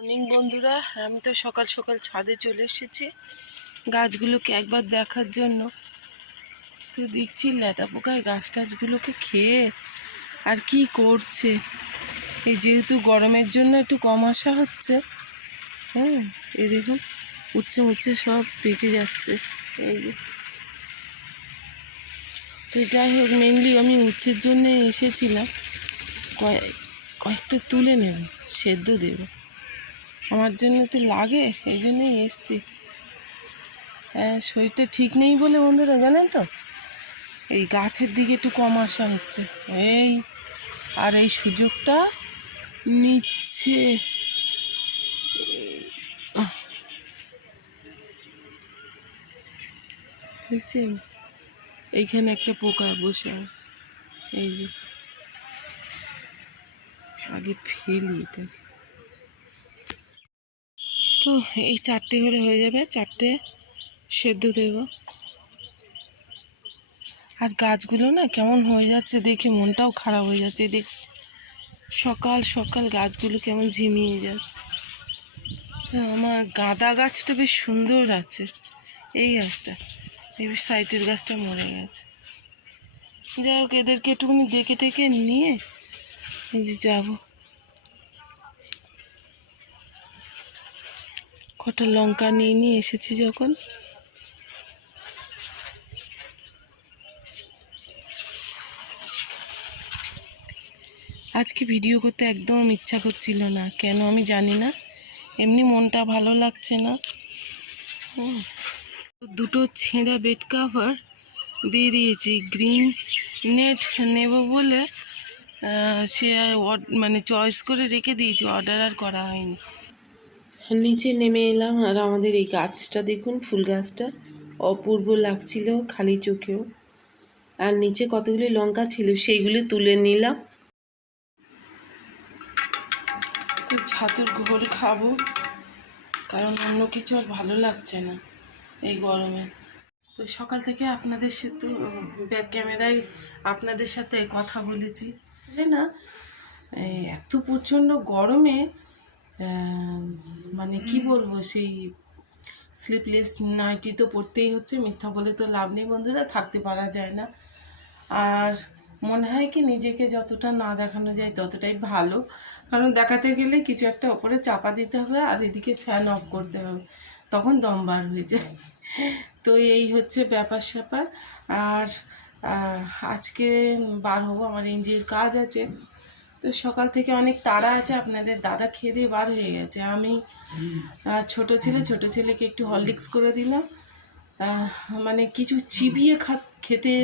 Morning বন্ধুরা, আমি তো সকাল সকাল ছাদে চলে এসেছি গাছগুলোকে একবার দেখার জন্য। তো দেখছি লেদা পোকায় গাছ টাছগুলোকে খেয়ে আর কি করছে। এই যেহেতু গরমের জন্য একটু কম আসা হচ্ছে, হ্যাঁ এই দেখুন উচ্ছে উচ্ছে সব পেকে যাচ্ছে। এই যে, তো যাই হোক, মেনলি আমি উচ্ছের জন্য এসেছিলাম। কয়েকটা তুলে নেব, সেদ্ধ দেব, আমার জন্য তো লাগে, এই জন্যই এসছি। হ্যাঁ, শরীরটা ঠিক নেই বলে বন্ধুরা জানেন তো, এই গাছের দিকে একটু কম আসা হচ্ছে। এই আর এই সুযোগটা নিচ্ছে। দেখছেন এইখানে একটা পোকা বসে আছে, এই যে, আগে ফেলি এটাকে। তো এই চারটে হলে হয়ে যাবে, চারটে সেদ্ধ দেব। আর গাছগুলো না কেমন হয়ে যাচ্ছে দেখে মনটাও খারাপ হয়ে যাচ্ছে। দেখ, সকাল সকাল গাছগুলো কেমন ঝিমিয়ে যাচ্ছে। আমার গাঁদা গাছটা বেশ সুন্দর আছে, এই গাছটা, এই সাইডের গাছটা মরে গেছে। যাই হোক, এদেরকে একটুখানি দেখে টেকে নিয়ে এই যে যাবো। কটা লঙ্কা নিয়ে এসেছি যখন। আজকে ভিডিও করতে একদম ইচ্ছা করছিল না, কেন আমি জানি না, এমনি মনটা ভালো লাগছে না। দুটো ছেঁড়া বেড কাভার দিয়ে দিয়েছি, গ্রিন নেট নেব বলে সে মানে চয়েস করে রেখে দিয়েছি, অর্ডার আর করা হয়নি। নিচে নেমে এলাম, আর আমাদের এই গাছটা দেখুন, ফুল গাছটা অপূর্ব লাগছিল খালি চোখেও। আর নিচে কতগুলি লঙ্কা ছিল, সেইগুলি তুলে নিলাম। তো ছাতুর ঘোল খাবো, কারণ অন্য কিছু আর ভালো লাগছে না এই গরমে। তো সকাল থেকে আপনাদের সাথে ব্যাক ক্যামেরায় আপনাদের সাথে কথা বলেছি না, এত প্রচণ্ড গরমে মানে কি বলবো, সেই স্লিপলেস নাইটি তো পরতেই হচ্ছে, মিথ্যা বলে তো লাভ নেই বন্ধুরা, থাকতে পারা যায় না। আর মনে হয় কি, নিজেকে যতটা না দেখানো যায় ততটাই ভালো, কারণ দেখাতে গেলে কিছু একটা ওপরে চাপা দিতে হবে আর এদিকে ফ্যান অফ করতে হবে, তখন দম বার হয়ে যায়। তো এই হচ্ছে ব্যাপার স্যাপার। আর আজকে বার হবো, আমার এনজিওর কাজ আছে, তো সকাল থেকে অনেক তাড়া আছে। আপনাদের দাদা খেয়ে দিয়ে বার হয়ে গেছে, আমি ছোট ছেলেকে একটু হরলিক্স করে দিলাম। মানে কিছু চিবিয়ে খেতে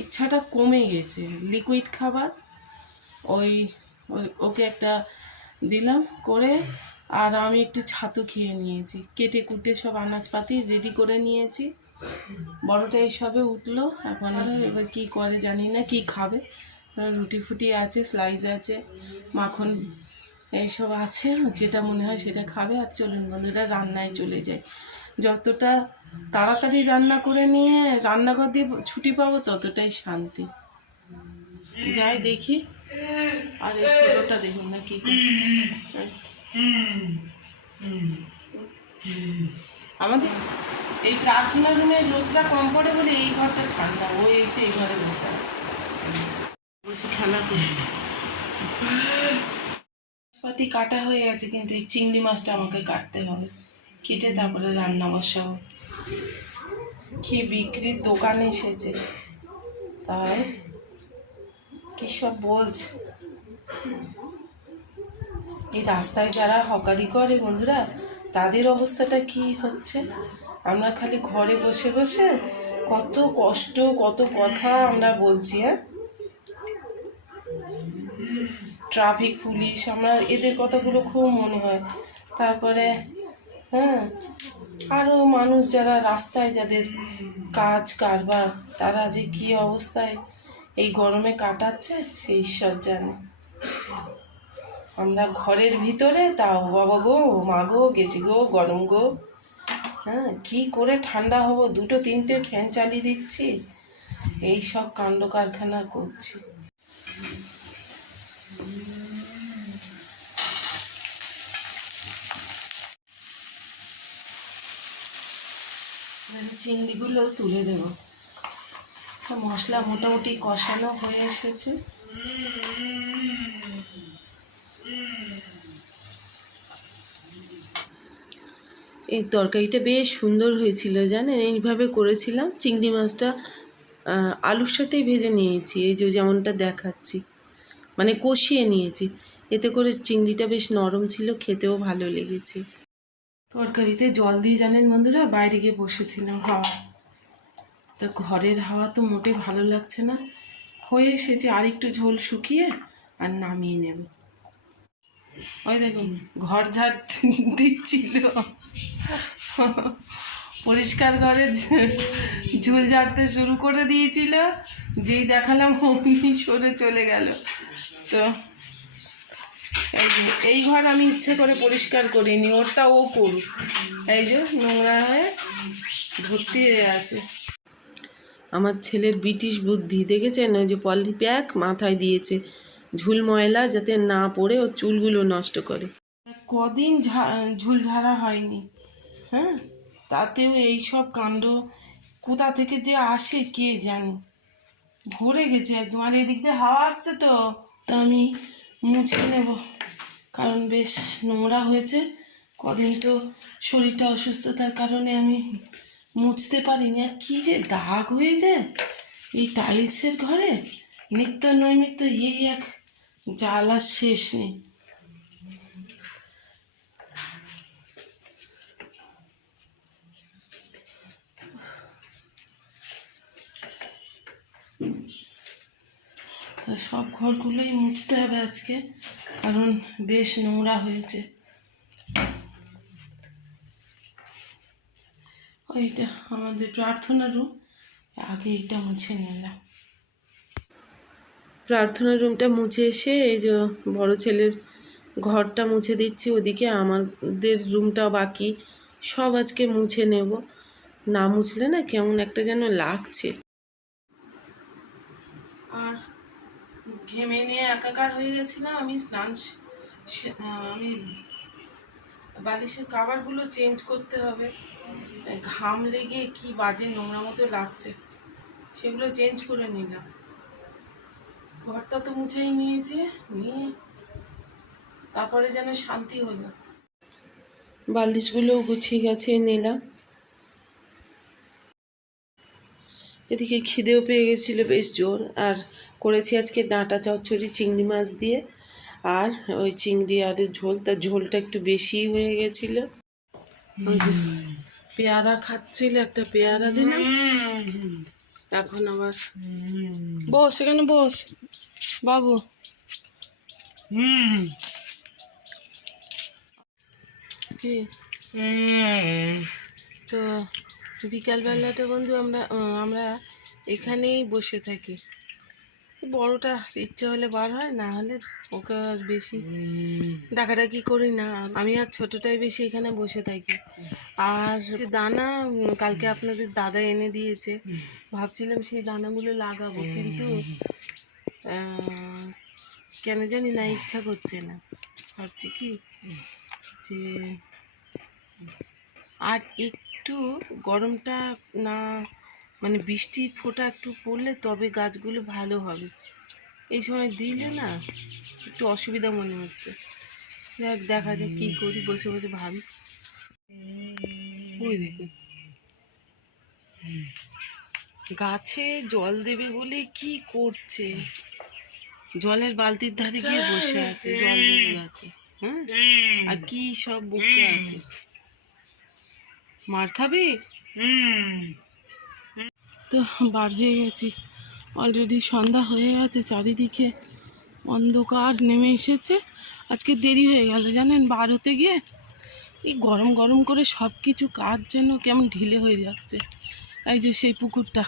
ইচ্ছাটা কমে গেছে, লিকুইড খাবার ওই ওকে একটা দিলাম করে। আর আমি একটু ছাতু খেয়ে নিয়েছি, কেটে কুটে সব আনাজপাতি রেডি করে নিয়েছি। বড়টা এইসবে উঠলো এখন, এবার কি করে জানি না, কি খাবে। রুটি ফুটি আছে, স্লাইস আছে, মাখন এইসব আছে, যেটা মনে হয় সেটা খাবে। আর চলুন বন্ধুরা, রান্নায় চলে যায়। যতটা তাড়াতাড়ি রান্না করে নিয়ে রান্নাঘর দিয়ে ছুটি পাবো ততটাই শান্তি। যাই দেখি। আর এই ছোটটা দেখুন না কি করছে। আমাদের এই প্রার্থনা রুমে রোদটা কম পড়ে বলে এই ঘরটা ঠান্ডা, ও এসে এই ঘরে বসে আছে, বসে খেলা করছে। পাতি কাটা হয়ে গেছে, কিন্তু এই চিংড়ি মাছটা আমাকে কাটতে হবে, কেটে তারপরে রান্না বসাবো। কি বিক্রির দোকানে এসেছে, তাই কী সব বলছে। এই রাস্তায় যারা হকারি করে বন্ধুরা, তাদের অবস্থাটা কি হচ্ছে। আমরা খালি ঘরে বসে বসে কত কষ্ট, কত কথা আমরা বলছি। হ্যাঁ, ট্রাফিক পুলিশ, আমরা এদের কথাগুলো খুব মনে হয়। তারপরে হ্যাঁ, আরও মানুষ যারা রাস্তায়, যাদের কাজ কারবার, তারা যে কী অবস্থায় এই গরমে কাটাচ্ছে সে ঈশ্বর জানে। আমরা ঘরের ভিতরে তাও বাবা গো, মা গো, গেছি গো, গরম গো। হ্যাঁ, কী করে ঠান্ডা হবো, দুটো তিনটে ফ্যান চালিয়ে দিচ্ছি, এই সব কাণ্ড কারখানা করছি। চিংড়িগুলো তুলে দেব। মশলা মোটামুটি কষানো হয়ে এসেছে। এই তরকারিটা বেশ সুন্দর হয়েছিল জানেন, এইভাবে করেছিলাম। চিংড়ি মাছটা আলুর সাথেই ভেজে নিয়েছি, এই যে যেমনটা দেখাচ্ছি, মানে কষিয়ে নিয়েছি। এতে করে চিংড়িটা বেশ নরম ছিল, খেতেও ভালো লেগেছে। তরকারিতে জল দিয়ে জানেন বন্ধুরা বাইরে গিয়ে বসেছিলাম হাওয়া, তো ঘরের হাওয়া তো মোটে ভালো লাগছে না। হয়ে এসেছে, আর একটু ঝোল শুকিয়ে আর নামিয়ে নেব। ওই দেখুন ঘর ঝাড় দিচ্ছিল, পরিষ্কার ঘরে ঝুল ঝাড়তে শুরু করে দিয়েছিল, যেই দেখালাম অমনি সরে চলে গেল। তো এই ঘর আমি ইচ্ছে করে পরিষ্কার করিনি, ওরটা ও করুক। এই যে নোংরা হয়ে ভর্তি হয়ে আছে। আমার ছেলের ব্রিটিশ বুদ্ধি দেখেছেন, ওই যে পলি প্যাক মাথায় দিয়েছে, ঝুল ময়লা যাতে না পড়ে ওর চুলগুলো নষ্ট করে। কদিন ঝুল ঝাড়া হয়নি, হ্যাঁ, তাতেও এই সব কাণ্ড কোথা থেকে যে আসে কে জানে, ভরে গেছে একদম। আর এদিক দিয়ে হাওয়া আসছে, তো আমি মুছে নেব, কারণ বেশ নোংরা হয়েছে। কদিন তো শরীরটা অসুস্থতার কারণে আমি মুছতে পারিনি। আর কী যে দাগ হয়ে যায় এই টাইলসের ঘরে, নিত্য নৈমিত্য এই এক জ্বালা শেষ নেই। তো সব ঘরগুলোই মুছতে হবে আজকে, কারণ বেশ নোংরা হয়েছে। ওইটা আমাদের প্রার্থনা রুম, আগে এইটা মুছে নিলাম। প্রার্থনা রুমটা মুছে এসে এই যে বড় ছেলের ঘরটা মুছে দিচ্ছি, ওদিকে আমাদের রুমটা বাকি, সব আজকে মুছে নেব। না মুছলে না কেমন একটা যেন লাগছে। আর ঘেমে নিয়ে একাকার হয়ে গেছিলাম। আমি আমি বালিশের কাভারগুলো চেঞ্জ করতে হবে, ঘাম লেগে কি বাজে নোংরা মতো লাগছে, সেগুলো চেঞ্জ করে নিলাম। ঘরটা তো মুছেই নিয়েছে, নিয়ে তারপরে যেন শান্তি হলো। বালিশগুলোও গুছিয়ে গেছে নিলাম। এদিকে খিদেও পেয়ে গেছিলো বেশ জোর, আর করেছি আজকে ডাঁটা চচ্চড়ি চিংড়ি মাছ দিয়ে, আর ওই চিংড়ি আর ঝোল, তার ঝোলটা একটু বেশিই হয়ে গেছিলো। পেয়ারা খাচ্ছিল, একটা পেয়ারা দিলাম। এখন আবার বস, এখানে বস বাবু। কি তো বিকালবেলাটা বন্ধু আমরা এখানেই বসে থাকি। বড়টা ইচ্ছে হলে বার হয়, না হলে ওকে আর বেশি ডাকাডাকি করি না। আমি আর ছোটটাই বেশি এখানে বসে থাকি। আর দানা কালকে আপনাদের দাদা এনে দিয়েছে, ভাবছিলাম সেই দানাগুলো লাগাবো, কিন্তু কেন জানি না ইচ্ছা করছে না। ভাবছি কি যে আর একটু গরমটা না, মানে বৃষ্টির ফোঁটা একটু পড়লে তবে গাছগুলো ভালো হবে। এই সময় দিলে না একটু অসুবিধা মনে হচ্ছে। যাক দেখা যাক কী করি, বসে বসে ভাবি। ওই দেখুন গাছে জল দেবে বলে কি করছে, জলের বালতির ধারে গিয়ে বসে আছে, জল দেবে গাছে। হ্যাঁ, আর কি সব বকতে আছে, মার খাবে। তো বার হয়ে গেছি, অলরেডি সন্ধ্যা হয়ে গেছে, চারিদিকে অন্ধকার নেমে এসেছে। আজকে দেরি হয়ে গেল জানেন বার হতে গিয়ে। এই গরম গরম করে সব কিছু কাজ যেন কেমন ঢিলে হয়ে যাচ্ছে। এই যে সেই পুকুরটা,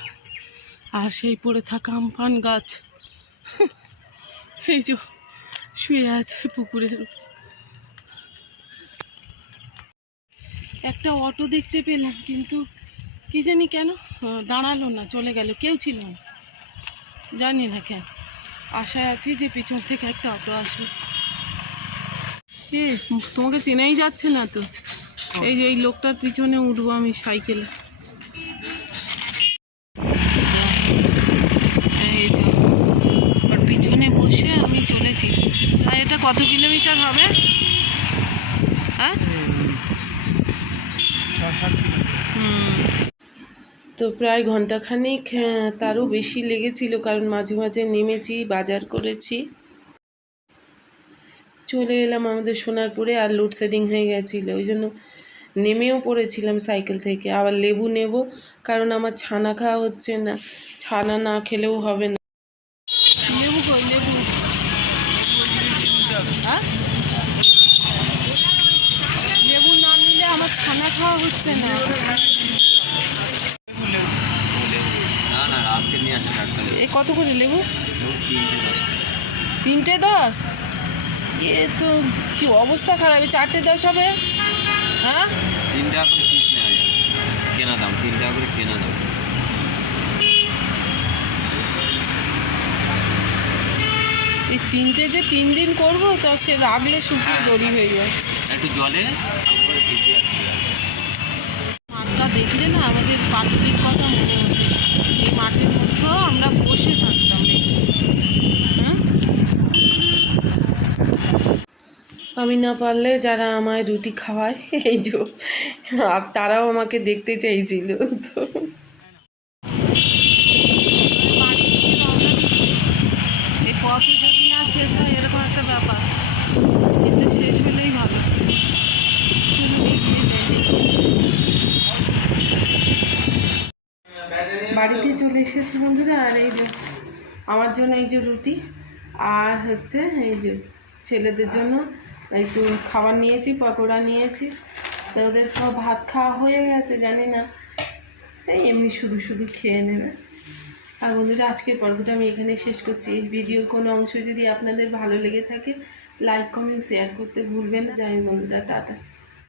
আর সেই পড়ে থাকা আমফান গাছ, এই যে শুয়ে আছে পুকুরের। একটা অটো দেখতে পেলাম, কিন্তু কি জানি কেন দাঁড়ালো না, চলে গেল, কেউ ছিল না, জানি না কেন। আশায় আছি যে পিছন থেকে একটা অটো আসবে। তোমাকে চেনাই যাচ্ছে না তো, এই যে এই লোকটার পিছনে উঠবো আমি সাইকেলে। কত কিলোমিটার হবে? হ্যাঁ, তো প্রায় ঘন্টাখানিক তারও বেশি লেগেছিল, কারণ মাঝে মাঝে নেমেছি, বাজার করেছি। চলে এলাম আমাদের সোনারপুরে, আর লোডশেডিং হয়ে গেছিলো, ওই জন্য নেমেও পড়েছিলাম সাইকেল থেকে। আবার লেবু নেব, কারণ আমার ছানা খাওয়া হচ্ছে না, ছানা না খেলেও হবে না। লেবু কই লেবু? হ্যাঁ, লেবু না নিলে আমার ছানা খাওয়া হচ্ছে না। এ কত করে লেবু? 3টে 10? এ তো কি অবস্থা খারাপ, 4টে 10 হবে। হ্যাঁ, 3 টাকা করে পিস নেওয়া যাবে, কেনা দাম 3 টাকা করে কেনা দাম। এই 3টে যে 3 দিন করবো, তা সে রাখলে শুকিয়ে দড়ি হয়ে যাচ্ছে। একটু জলে মাঠটা দেখলে না আমাদের পাটুলির কথা মনে হতো। এই মাঠের মধ্যেও আমরা বসে থাকতাম বেশি। হ্যাঁ, আমি না পারলে যারা আমায় রুটি খাওয়ায়, এই যে, আর তারাও আমাকে দেখতে চাইছিল। তো এই পথে যদি না শেষ হয় এরকম একটা ব্যাপার, কিন্তু শেষ হলেই ভালো। চলুন এগিয়ে যাই। বাড়িতে চলে এসেছি বন্ধুরা, আর এই যে আমার জন্য এই যে রুটি, আর হচ্ছে এই যে ছেলেদের জন্য একটু খাবার নিয়েছি, পকোড়া নিয়েছি। তো ওদের সব ভাত খাওয়া হয়ে গেছে, জানি না, এই এমনি শুধু শুধু খেয়ে নেবে। আর বন্ধুরা, আজকের পর্বটা আমি এখানেই শেষ করছি। এই ভিডিওর কোনো অংশ যদি আপনাদের ভালো লেগে থাকে, লাইক কমেন্ট শেয়ার করতে ভুলবেন না। যাই বন্ধুরা, টাটা।